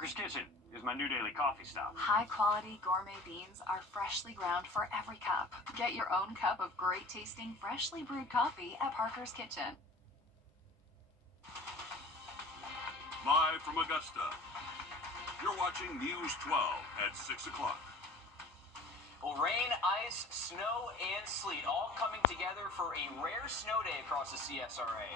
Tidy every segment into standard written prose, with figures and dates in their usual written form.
Parker's Kitchen is my new daily coffee stop. High-quality gourmet beans are freshly ground for every cup. Get your own cup of great-tasting, freshly brewed coffee at Parker's Kitchen. Live from Augusta, you're watching News 12 at 6 o'clock. Well, rain, ice, snow, and sleet all coming together for a rare snow day across the CSRA.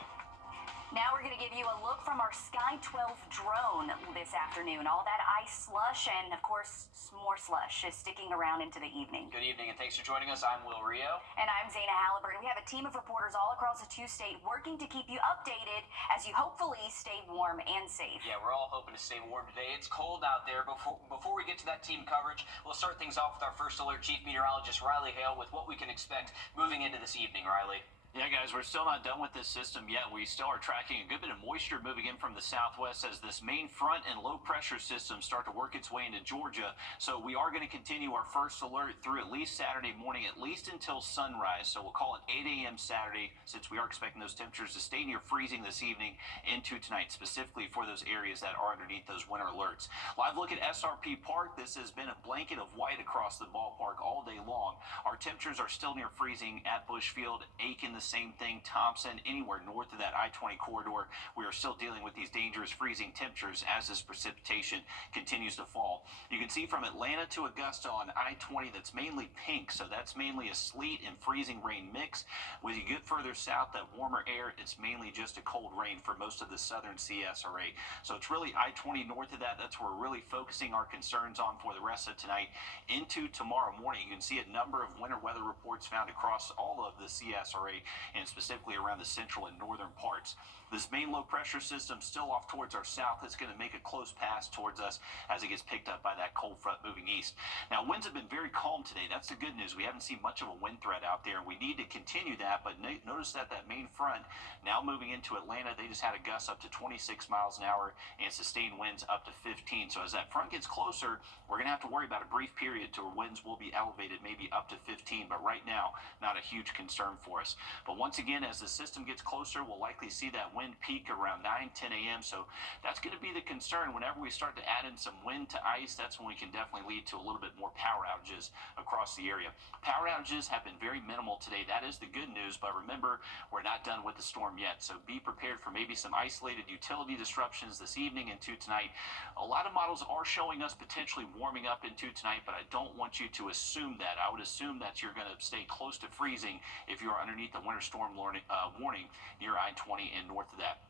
Now we're going to give you a look from our Sky 12 drone this afternoon. All that ice, slush, and of course, more slush is sticking around into the evening. Good evening, and thanks for joining us. I'm Wrdw. And I'm Zaina Halliburton. We have a team of reporters all across the two-state working to keep you updated as you hopefully stay warm and safe. Yeah, we're all hoping to stay warm today. It's cold out there. Before we get to that team coverage, we'll start things off with our first alert Chief Meteorologist Riley Hale with what we can expect moving into this evening. Riley. Yeah, guys, we're still not done with this system yet. We still are tracking a good bit of moisture moving in from the southwest as this main front and low pressure system start to work its way into Georgia. So we are going to continue our first alert through at least Saturday morning, at least until sunrise. So we'll call it 8 a.m. Saturday, since we are expecting those temperatures to stay near freezing this evening into tonight, specifically for those areas that are underneath those winter alerts. Live look at SRP Park. This has been a blanket of white across the ballpark all day long. Our temperatures are still near freezing at Bushfield, Aiken, the same thing, Thompson, anywhere north of that I-20 corridor. We are still dealing with these dangerous freezing temperatures as this precipitation continues to fall. You can see from Atlanta to Augusta on I-20 that's mainly pink, so that's mainly a sleet and freezing rain mix. When you get further south, that warmer air, it's mainly just a cold rain for most of the southern CSRA. So it's really I-20 north of that. That's where we're really focusing our concerns on for the rest of tonight into tomorrow morning. You can see a number of winter weather reports found across all of the CSRA and specifically around the central and northern parts. This main low pressure system still off towards our south. It's going to make a close pass towards us as it gets picked up by that cold front moving east. Now, winds have been very calm today. That's the good news. We haven't seen much of a wind threat out there. We need to continue that, but notice that main front now moving into Atlanta, they just had a gust up to 26 miles an hour and sustained winds up to 15. So as that front gets closer, we're going to have to worry about a brief period to where winds will be elevated, maybe up to 15, but right now, not a huge concern for us. But once again, as the system gets closer, we'll likely see that wind peak around 9, 10 a.m. So that's going to be the concern. Whenever we start to add in some wind to ice, that's when we can definitely lead to a little bit more power outages across the area. Power outages have been very minimal today. That is the good news, but remember, we're not done with the storm yet. So be prepared for maybe some isolated utility disruptions this evening into tonight. A lot of models are showing us potentially warming up into tonight, but I don't want you to assume that. I would assume that you're going to stay close to freezing if you're underneath the winter storm warning near I-20 and north of that.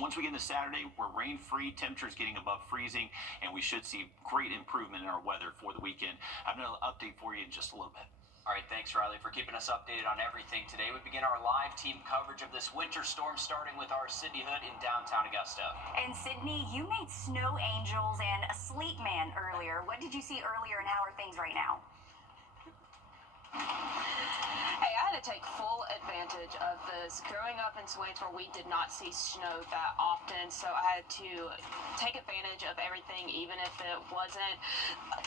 Once we get into Saturday, we're rain-free, temperatures getting above freezing, and we should see great improvement in our weather for the weekend. I'm going to update for you in just a little bit. All right, thanks, Riley, for keeping us updated on everything today. We begin our live team coverage of this winter storm, starting with our Sydney Hood in downtown Augusta. And Sydney, you made snow angels and a sleet man earlier. What did you see earlier, and how are things right now? Hey, I had to take full advantage of this. Growing up in Swains where we did not see snow that often, so I had to take advantage of everything, even if it wasn't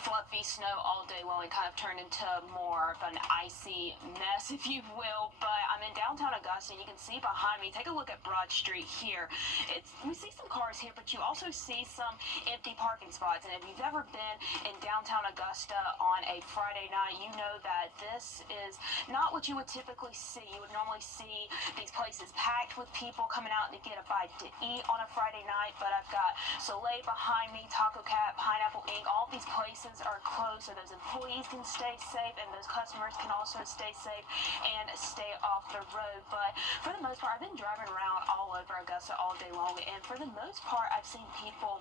fluffy snow all day long. It kind of turned into more of an icy mess, if you will. But I'm in downtown Augusta, and you can see behind me, take a look at Broad Street here. We see some cars here, but you also see some empty parking spots. And if you've ever been in downtown Augusta on a Friday night, you know that this is not what you would typically see. You would normally see these places packed with people coming out to get a bite to eat on a Friday night, but I've got Soleil behind me, Taco Cat, Pineapple Inc. All these places are closed so those employees can stay safe and those customers can also stay safe and stay off the road. But for the most part, I've been driving around all over Augusta all day long, and for the most part, I've seen people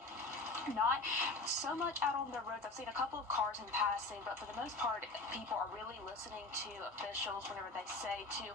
not so much out on the roads. I've seen a couple of cars in passing, but for the most part, people are really listening to officials whenever they say to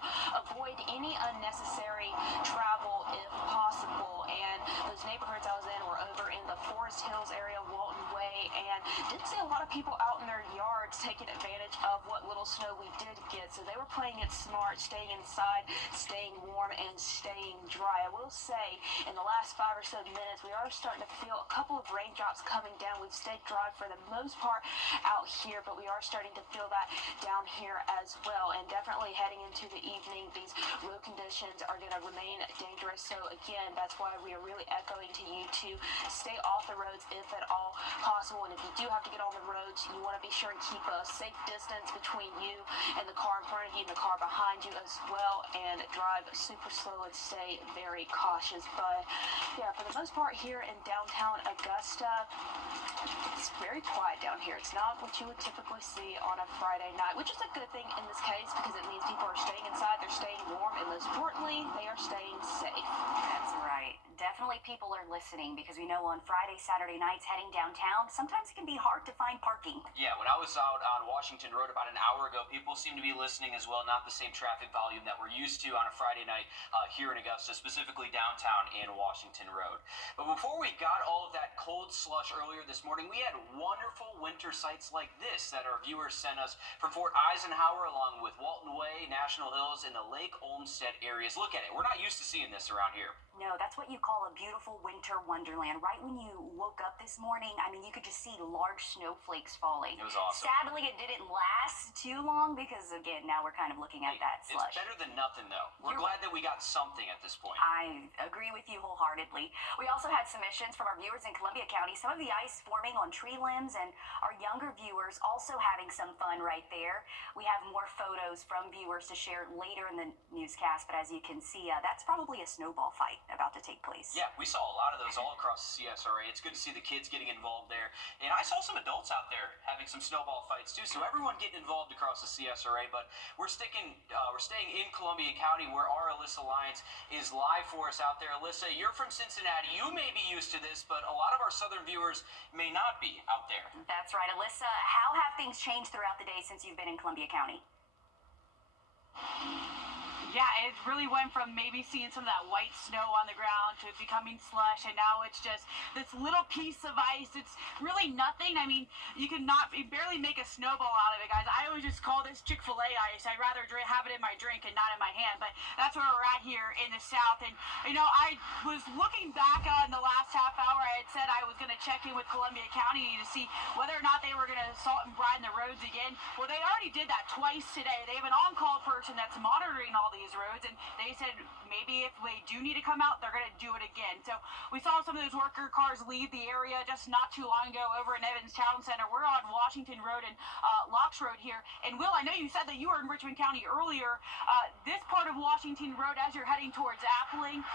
avoid any unnecessary travel if possible. And those neighborhoods I was in were over in the Forest Hills area, Walton Way, and didn't see a lot of people out in their yards taking advantage of what little snow we did get. So they were playing it smart, staying inside, staying warm, and staying dry. I will say, in the last 5 or so minutes, we are starting to feel a couple of raindrops coming down. We've stayed dry for the most part out here, but we are starting to feel that down here as well. And definitely heading into the evening, these road conditions are going to remain dangerous. So again, that's why we are really echoing to you to stay off the roads if at all possible. And if you do have to get on the roads, you want to be sure and keep a safe distance between you and the car in front of you and the car behind you as well, and drive super slow and stay very cautious. But yeah, for the most part here in downtown Augusta, it's very quiet down here. It's not what you would typically see on a Friday night, which is a good thing in this case because it means people are staying inside, they're staying warm, and most importantly, they are staying safe. That's right. Definitely people are listening because we know on Friday, Saturday nights heading downtown, sometimes it can be hard to find parking. Yeah, when I was out on Washington Road about an hour ago, people seem to be listening as well. Not the same traffic volume that we're used to on a Friday night here in Augusta, specifically downtown in Washington Road. But before we got all of that cold slush earlier this morning, we had wonderful winter sights like this that our viewers sent us from Fort Eisenhower, along with Walton Way, National Hills, and the Lake Olmsted areas. Look at it. We're not used to seeing this around here. No, that's what you call a beautiful winter wonderland. Right when you woke up this morning, I mean, you could just see large snowflakes falling. It was awesome. Sadly, it didn't last too long because, again, now we're kind of looking at that slush. It's better than nothing, though. We're glad that we got something at this point. I agree with you wholeheartedly. We also had submissions from our viewers in Columbia County. Some of the ice forming on tree limbs, and our younger viewers also having some fun right there. We have more photos from viewers to share later in the newscast, but as you can see, that's probably a snowball fight about to take place. Yeah, we saw a lot of those all across the CSRA. It's good to see the kids getting involved there. And I saw some adults out there having some snowball fights too. So everyone getting involved across the CSRA. But we're staying in Columbia County, where our Alyssa Lyons is live for us out there. Alyssa, you're from Cincinnati. You may be used to this, but a lot of our southern viewers may not be out there. That's right. Alyssa, how have things changed throughout the day since you've been in Columbia County? Yeah, it really went from maybe seeing some of that white snow on the ground to it becoming slush, and now it's just this little piece of ice. It's really nothing. I mean, you barely make a snowball out of it, guys. I always just call this Chick-fil-A ice. I'd rather have it in my drink and not in my hand, but that's where we're at here in the South. And, you know, I was looking back on the last half hour. I had said I was going to check in with Columbia County to see whether or not they were going to salt and brine the roads again. Well, they already did that twice today. They have an on-call person that's monitoring all these roads, and they said maybe if they do need to come out, they're going to do it again. So we saw some of those worker cars leave the area just not too long ago over in Evans Town Center. We're on Washington Road and Locks Road here. And Will, I know you said that you were in Richmond County earlier. This part of Washington Road, as you're heading towards Appling,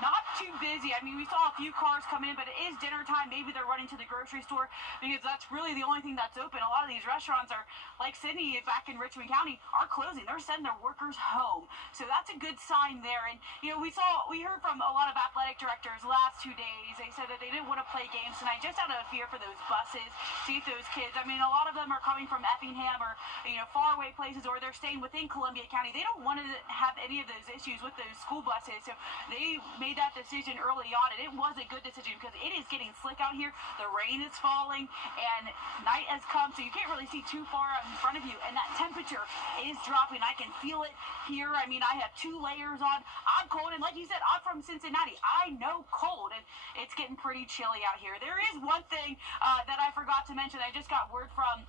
not too busy. I mean, we saw a few cars come in, but it is dinner time. Maybe they're running to the grocery store because that's really the only thing that's open. A lot of these restaurants are, like Sydney back in Richmond County, are closing. They're sending their workers home. So that's a good sign there. And, you know, we heard from a lot of athletic directors last 2 days. They said that they didn't want to play games tonight just out of fear for those buses, see if those kids, I mean, a lot of them are coming from Effingham or, you know, far away places, or they're staying within Columbia County. They don't want to have any of those issues with those school buses. So they made that decision early on, and it was a good decision because it is getting slick out here. The rain is falling, and night has come, so you can't really see too far out in front of you, and that temperature is dropping. I can feel it here. I mean, I have 2 layers on. I'm cold, and like you said, I'm from Cincinnati. I know cold, and it's getting pretty chilly out here. There is one thing that I forgot to mention. I just got word from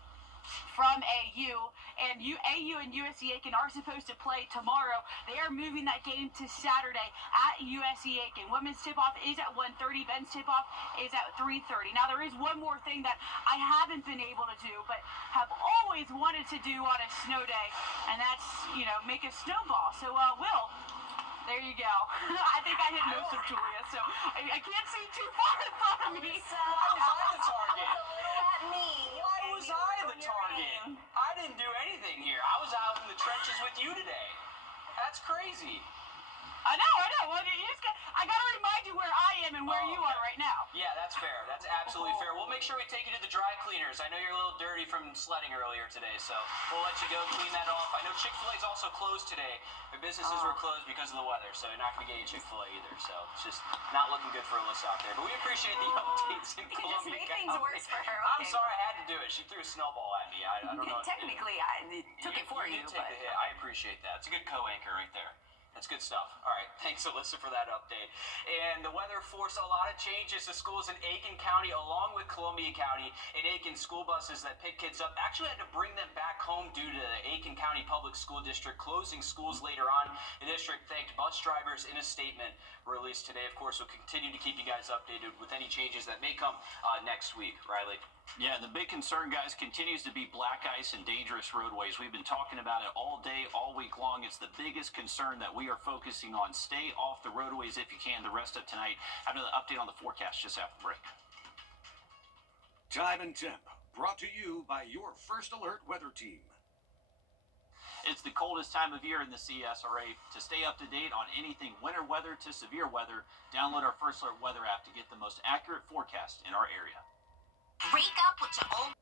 AU, and AU and USC Aiken are supposed to play tomorrow. They are moving that game to Saturday at USC Aiken. Women's tip-off is at 1:30. Men's tip-off is at 3:30. Now, there is one more thing that I haven't been able to do, but have always wanted to do on a snow day, and that's, you know, make a snowball. So, Will, there you go. I think I hit most of Julia, so I can't see too far in front of me. Why was I the target? At me. Why was I the target? I didn't do anything here. I was out in the trenches with you today. That's crazy. I know. Well, I got to remind you where I am and where you are right now. Yeah, that's fair. That's absolutely fair. We'll make sure we take you to the dry cleaners. I know you're a little dirty from sledding earlier today, so we'll let you go clean that off. I know Chick-fil-A is also closed today. Their businesses were closed because of the weather, so you're not going to get you Chick-fil-A either. So it's just not looking good for Alyssa out there. But we appreciate the updates in You just Columbia made things County. worse for her. I'm Okay. sorry I had to do it. She threw a snowball at me. I don't know. Technically, I took it for you, did take but the hit. I appreciate that. It's a good co-anchor right there. That's good stuff. All right, thanks Alyssa for that update. And the weather forced a lot of changes to schools in Aiken County along with Columbia County. In Aiken, school buses that pick kids up actually had to bring them back home due to the Aiken County Public School District closing schools later on. The district thanked bus drivers in a statement released today. Of course, we'll continue to keep you guys updated with any changes that may come next week. Riley? Yeah, the big concern, guys, continues to be black ice and dangerous roadways. We've been talking about it all day, all week long. It's the biggest concern that we are focusing on. Stay off the roadways if you can the rest of tonight. I have another update on the forecast just after the break. Time and temp, brought to you by your First Alert weather team. It's the coldest time of year in the CSRA. To stay up to date on anything winter weather to severe weather, download our First Alert weather app to get the most accurate forecast in our area. Break up with your old.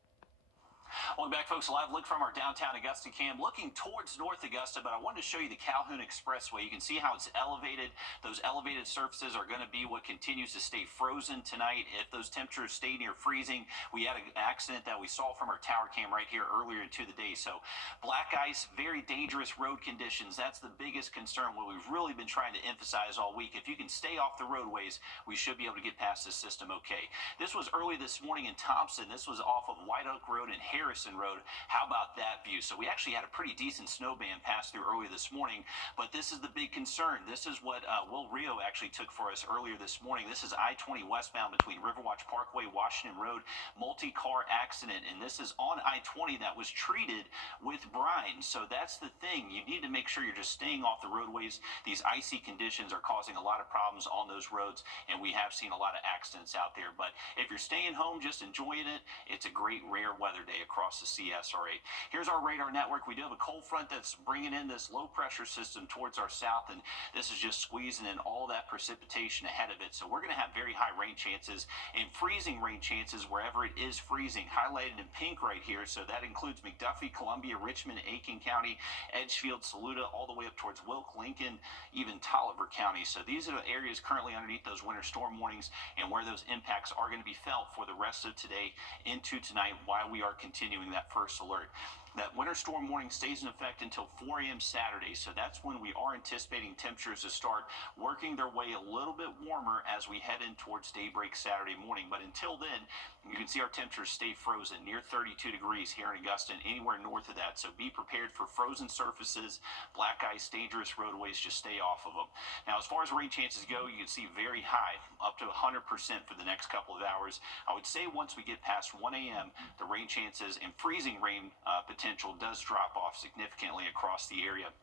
Welcome back, folks. A live look from our downtown Augusta cam, looking towards North Augusta, but I wanted to show you the Calhoun Expressway. You can see how it's elevated. Those elevated surfaces are going to be what continues to stay frozen tonight. If those temperatures stay near freezing, we had an accident that we saw from our tower cam right here earlier into the day. So black ice, very dangerous road conditions. That's the biggest concern, what we've really been trying to emphasize all week. If you can stay off the roadways, we should be able to get past this system okay. This was early this morning in Thompson. This was off of White Oak Road and Harrison Road. How about that view? So we actually had a pretty decent snow band pass through early this morning, but this is the big concern. This is what Wrdw actually took for us earlier this morning. This is I-20 westbound between Riverwatch Parkway, Washington Road, multi-car accident, and this is on I-20 that was treated with brine. So that's the thing. You need to make sure you're just staying off the roadways. These icy conditions are causing a lot of problems on those roads, and we have seen a lot of accidents out there. But if you're staying home, just enjoying it, it's a great rare weather day across the CSRA. Here's our radar network. We do have a cold front that's bringing in this low pressure system towards our south, and this is just squeezing in all that precipitation ahead of it. So we're going to have very high rain chances and freezing rain chances wherever it is freezing, highlighted in pink right here. So that includes McDuffie, Columbia, Richmond, Aiken County, Edgefield, Saluda, all the way up towards Wilk, Lincoln, even Tolliver County. So these are the areas currently underneath those winter storm warnings and where those impacts are going to be felt for the rest of today into tonight while we are continuing that first alert. That winter storm warning stays in effect until 4 a.m. Saturday, so that's when we are anticipating temperatures to start working their way a little bit warmer as we head in towards daybreak Saturday morning. But until then, you can see our temperatures stay frozen near 32 degrees here in Augusta and anywhere north of that. So be prepared for frozen surfaces, black ice, dangerous roadways. Just stay off of them. Now, as far as rain chances go, you can see very high, up to 100% for the next couple of hours. I would say once we get past 1 a.m., the rain chances and freezing rain potential does drop off significantly across the area.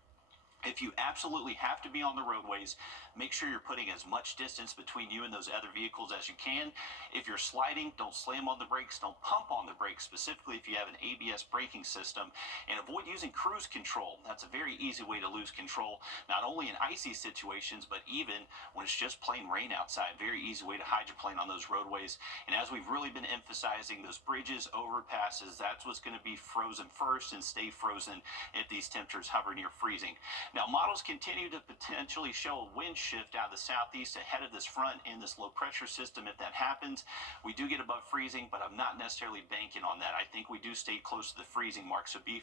If you absolutely have to be on the roadways, make sure you're putting as much distance between you and those other vehicles as you can. If you're sliding, don't slam on the brakes, don't pump on the brakes, specifically if you have an ABS braking system, and avoid using cruise control. That's a very easy way to lose control, not only in icy situations, but even when it's just plain rain outside. Very easy way to hydroplane on those roadways. And as we've really been emphasizing, those bridges, overpasses, that's what's going to be frozen first and stay frozen if these temperatures hover near freezing. Now, models continue to potentially show a wind shift out of the southeast ahead of this front and this low pressure system. If that happens, we do get above freezing, but I'm not necessarily banking on that. I think we do stay close to the freezing mark, so be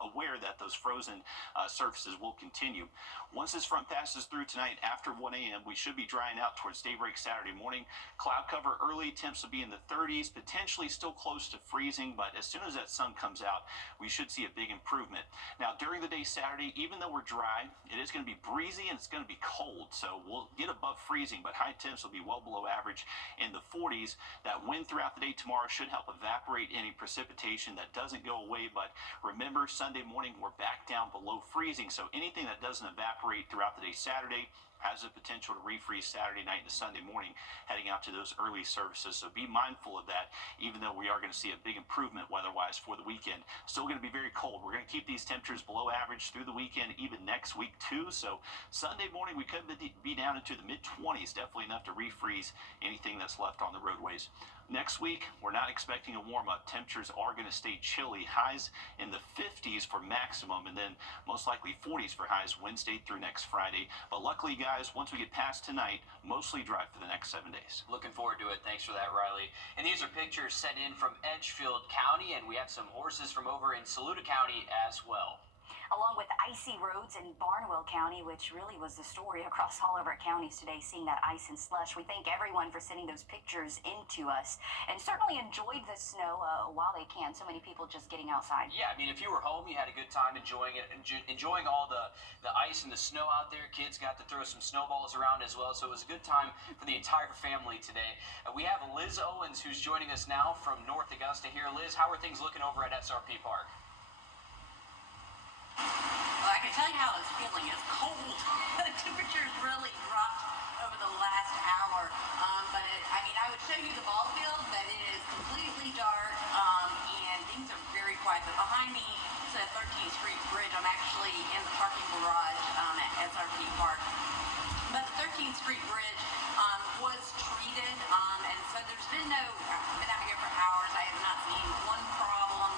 aware that those frozen surfaces will continue. Once this front passes through tonight after 1 a.m., we should be drying out towards daybreak Saturday morning. Cloud cover early, temps will be in the 30s, potentially still close to freezing, but as soon as that sun comes out, we should see a big improvement. Now, during the day Saturday, even though we're dry, it is going to be breezy and it's going to be cold, so we'll get above freezing, but high temps will be well below average in the 40s. That wind throughout the day tomorrow should help evaporate any precipitation that doesn't go away, but remember, Sunday morning we're back down below freezing, so anything that doesn't evaporate throughout the day Saturday has the potential to refreeze Saturday night into Sunday morning heading out to those early services. So be mindful of that, even though we are going to see a big improvement weather-wise for the weekend. Still going to be very cold. We're going to keep these temperatures below average through the weekend, even next week too. So Sunday morning we could be down into the mid-20s, definitely enough to refreeze anything that's left on the roadways. Next week, we're not expecting a warm-up. Temperatures are going to stay chilly. Highs in the 50s for maximum, and then most likely 40s for highs Wednesday through next Friday. But luckily, guys, once we get past tonight, mostly dry for the next 7 days. Looking forward to it. Thanks for that, Riley. And these are pictures sent in from Edgefield County, and we have some horses from over in Saluda County as well. Along with icy roads in Barnwell County, which really was the story across all of our counties today, seeing that ice and slush. We thank everyone for sending those pictures into us, and certainly enjoyed the snow while they can. So many people just getting outside. Yeah, I mean, if you were home, you had a good time enjoying it, enjoying all the ice and the snow out there. Kids got to throw some snowballs around as well, so it was a good time for the entire family today. We have Liz Owens, who's joining us now from North Augusta here. Liz, how are things looking over at SRP Park? Well, I can tell you how it's feeling. It's cold. The temperature's really dropped over the last hour. I would show you the ball field, but it is completely dark, and things are very quiet. But behind me is the 13th Street Bridge. I'm actually in the parking garage at SRP Park. But the 13th Street Bridge was treated, and so there's been I've been out here for hours. I have not seen one problem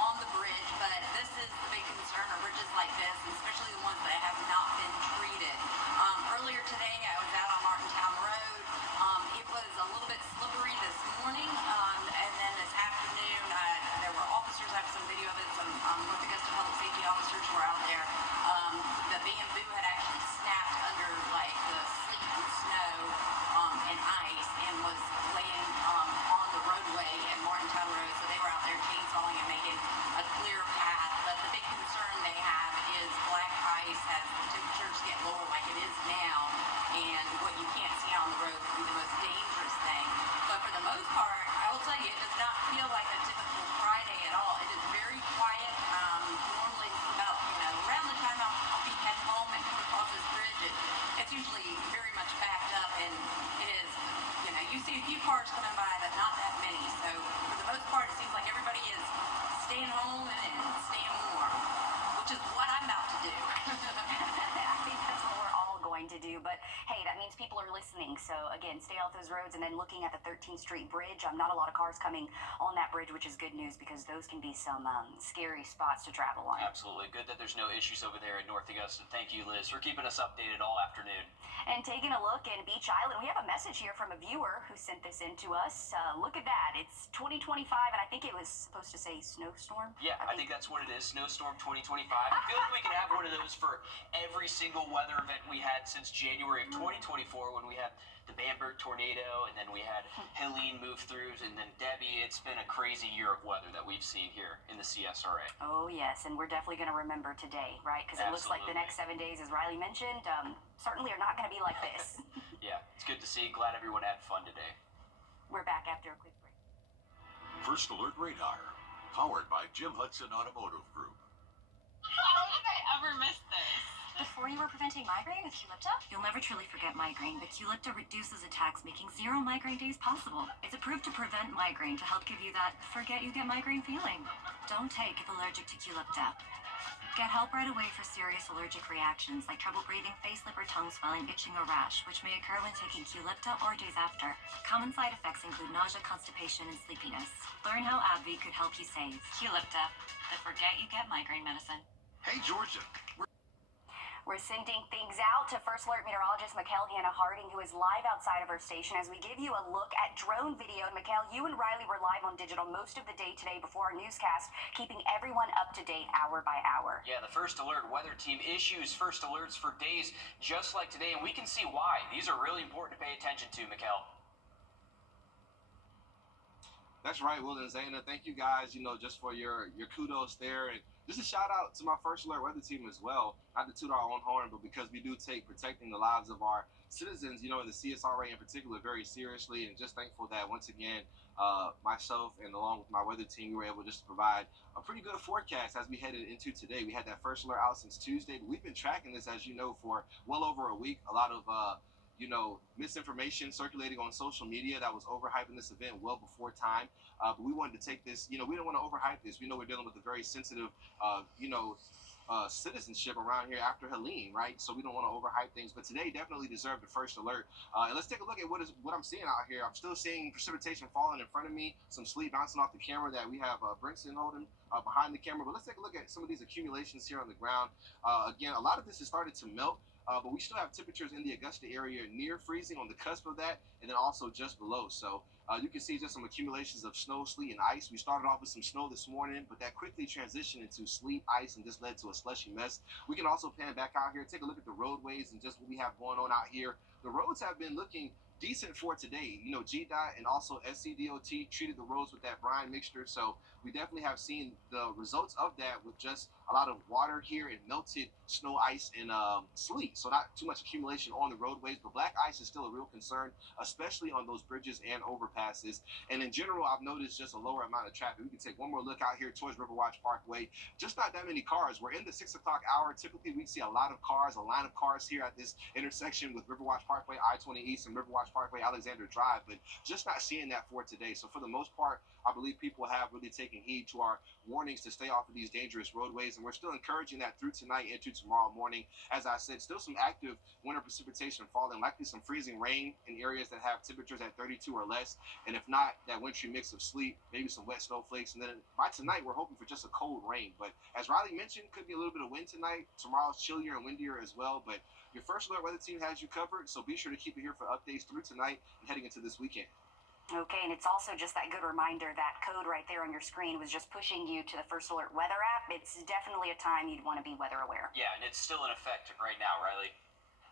on the bridge, but this is the big concern of bridges like this, and especially the ones that have not been treated. Earlier today, I was out on Martintown Road. It was a little bit slippery this morning, and then this afternoon, there were officers. I have some video of it. Some North Augusta public safety officers were out there. The bamboo had actually snapped under the sleet and snow and ice, and was laying on the roadway at Martintown Road. So they were out there chainsawing and making a clear path. But the big concern they have is black ice as the temperatures get lower like it is now, and what you can't see on the road can be the most dangerous thing. But for the most part, I will tell you, it does not feel like a typical Friday at all. It is very quiet. Normally it's about, around the time I'll be heading home and come across this bridge, it's usually very much backed up, and it is, you see a few cars coming by, but not that many. So for the most part, it seems like everybody is staying home and staying warm, which is what I'm about to do. I think that's what we're all going to do. But hey, that means people are listening. So again, stay off those roads, and then looking at the 13th Street Bridge. Not a lot of cars coming on that bridge, which is good news, because those can be some scary spots to travel on. Absolutely. Good that there's no issues over there in North Augusta. Thank you, Liz, for keeping us updated all afternoon. And taking a look in Beach Island, we have a message here from a viewer who sent this in to us. Look at that. It's 2025, and I think it was supposed to say snowstorm. Yeah, I think that's what it is. Snowstorm 2025. I feel like we can have one of those for every single weather event we had since January of 2024, when we had the Bamberg tornado, and then we had Helene move through, and then Debbie. It's been a crazy year of weather that we've seen here in the CSRA. Oh, yes, and we're definitely going to remember today, right? Because it looks like the next 7 days, as Riley mentioned, certainly are not going to be like this. Yeah, it's good to see. Glad everyone had fun today. We're back after a quick break. First Alert Radar, powered by Jim Hudson Automotive Group. How did I ever miss this? Before you were preventing migraine with Qulipta? You'll never truly forget migraine, but Qulipta reduces attacks, making 0 migraine days possible. It's approved to prevent migraine, to help give you that forget you get migraine feeling. Don't take if allergic to Qulipta. Get help right away for serious allergic reactions like trouble breathing, face, lip, or tongue swelling, itching, or rash, which may occur when taking Qulipta or days after. Common side effects include nausea, constipation, and sleepiness. Learn how AbbVie could help you save. Qulipta, the forget you get migraine medicine. Hey, Georgia. We're sending things out to First Alert meteorologist Mikkel Hannah Harding, who is live outside of our station, as we give you a look at drone video. And Mikkel, you and Riley were live on digital most of the day today before our newscast, keeping everyone up to date hour by hour. Yeah, the First Alert weather team issues first alerts for days just like today, and we can see why. These are really important to pay attention to, Mikkel. That's right, Will and Zayna. Thank you guys, just for your kudos there. And just a shout out to my First Alert Weather team as well. Not to toot our own horn, but because we do take protecting the lives of our citizens, in the CSRA in particular, very seriously. And just thankful that once again, myself and along with my weather team, we were able just to provide a pretty good forecast as we headed into today. We had that First Alert out since Tuesday, but we've been tracking this, as you know, for well over a week. A lot of misinformation circulating on social media that was overhyping this event well before time. But we wanted to take this, we didn't want to overhype this. We know we're dealing with a very sensitive, citizenship around here after Helene, right? So we don't want to overhype things. But today definitely deserved the first alert. And let's take a look at what I'm seeing out here. I'm still seeing precipitation falling in front of me, some sleet bouncing off the camera that we have Brinson holding behind the camera. But let's take a look at some of these accumulations here on the ground. Again, a lot of this has started to melt. But we still have temperatures in the Augusta area near freezing on the cusp of that, and then also just below. So you can see just some accumulations of snow, sleet, and ice. We started off with some snow this morning, but that quickly transitioned into sleet, ice, and just led to a slushy mess. We can also pan back out here, take a look at the roadways and just what we have going on out here. The roads have been looking decent for today. GDOT and also SCDOT treated the roads with that brine mixture, so we definitely have seen the results of that with just a lot of water here and melted snow, ice, and sleet. So not too much accumulation on the roadways, but black ice is still a real concern, especially on those bridges and overpasses. And in general, I've noticed just a lower amount of traffic. We can take one more look out here towards Riverwatch Parkway. Just not that many cars. We're in the 6 o'clock hour. Typically, we see a lot of cars, a line of cars here at this intersection with Riverwatch Parkway, I-20 East, and Riverwatch Parkway, Alexander Drive, but just not seeing that for today. So for the most part, I believe people have really taken heed to our warnings to stay off of these dangerous roadways, and we're still encouraging that through tonight into tomorrow morning. As I said, still some active winter precipitation falling, likely some freezing rain in areas that have temperatures at 32 or less, and if not, that wintry mix of sleet, maybe some wet snowflakes, and then by tonight, we're hoping for just a cold rain. But as Riley mentioned, could be a little bit of wind tonight. Tomorrow's chillier and windier as well, but your First Alert Weather team has you covered, so be sure to keep it here for updates through tonight and heading into this weekend. Okay, and it's also just that good reminder that code right there on your screen was just pushing you to the First Alert Weather app. It's definitely a time you'd want to be weather aware. Yeah, and it's still in effect right now, Riley.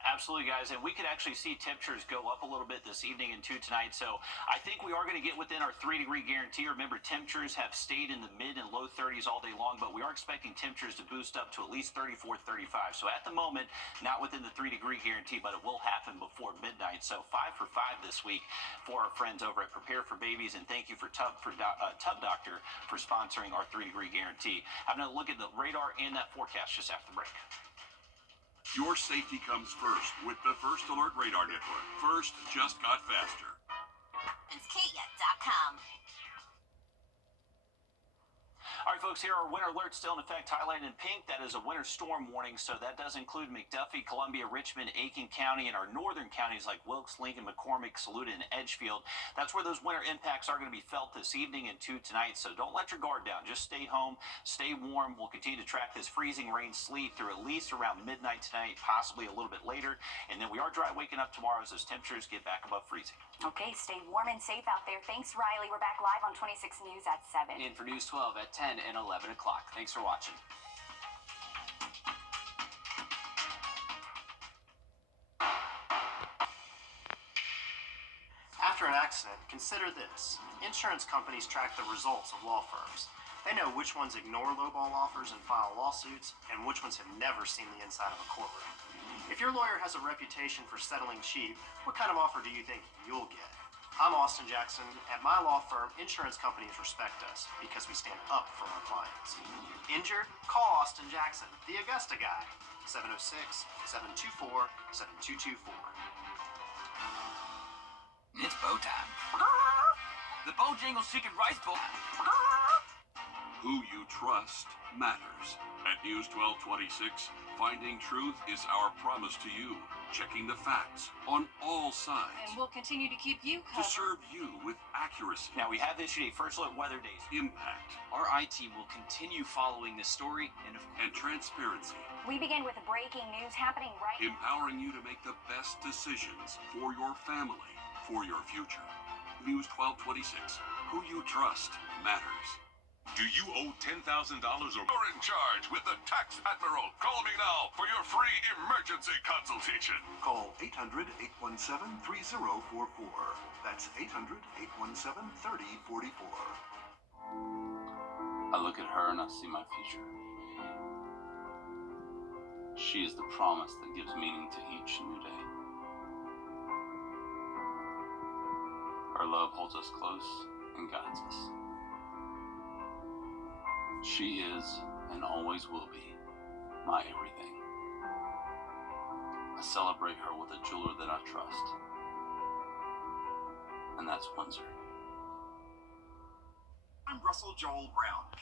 Absolutely, guys, and we could actually see temperatures go up a little bit this evening and tonight, so I think we are going to get within our 3-degree guarantee. Remember, temperatures have stayed in the mid and low 30s all day long, but we are expecting temperatures to boost up to at least 34, 35. So at the moment, not within the 3-degree guarantee, but it will happen before midnight. So 5 for 5 this week for our friends over at Prepare for Babies, and thank you for Tub Doctor for sponsoring our 3-degree guarantee. Having a look at the radar and that forecast just after the break. Your safety comes first with the First Alert Radar Network. First just got faster. It's Kia.com. All right, folks, here are winter alerts still in effect, highlighted in pink. That is a winter storm warning, so that does include McDuffie, Columbia, Richmond, Aiken County, and our northern counties like Wilkes, Lincoln, McCormick, Saluda, and Edgefield. That's where those winter impacts are going to be felt this evening and tonight, so don't let your guard down. Just stay home, stay warm. We'll continue to track this freezing rain, sleet through at least around midnight tonight, possibly a little bit later, and then we are dry waking up tomorrow as those temperatures get back above freezing. Okay, stay warm and safe out there. Thanks, Riley. We're back live on 26 News at 7. And for News 12 at 10 and 11 o'clock. Thanks for watching. After an accident, consider this. Insurance companies track the results of law firms. They know which ones ignore lowball offers and file lawsuits, and which ones have never seen the inside of a courtroom. If your lawyer has a reputation for settling cheap, what kind of offer do you think you'll get? I'm Austin Jackson. At my law firm, insurance companies respect us because we stand up for our clients. Injured? Call Austin Jackson, the Augusta guy. 706-724-7224. It's bow time. The Bojangles Chicken Rice Bowl. Who you trust matters. At News 1226, finding truth is our promise to you. Checking the facts on all sides. And we'll continue to keep you to covered. serve you with accuracy. Now, we have issued a First Alert Weather Days. Impact. Our IT will continue following this story and transparency. We begin with breaking news happening right now. Empowering you to make the best decisions for your family, for your future. News 1226. Who you trust matters. Do you owe $10,000 or more in charge with the Tax Admiral? Call me now for your free emergency consultation. Call 800-817-3044. That's 800-817-3044. I look at her and I see my future. She is the promise that gives meaning to each new day. Her love holds us close and guides us. She is, and always will be, my everything. I celebrate her with a jeweler that I trust. And that's Windsor. I'm Russell Joel Brown.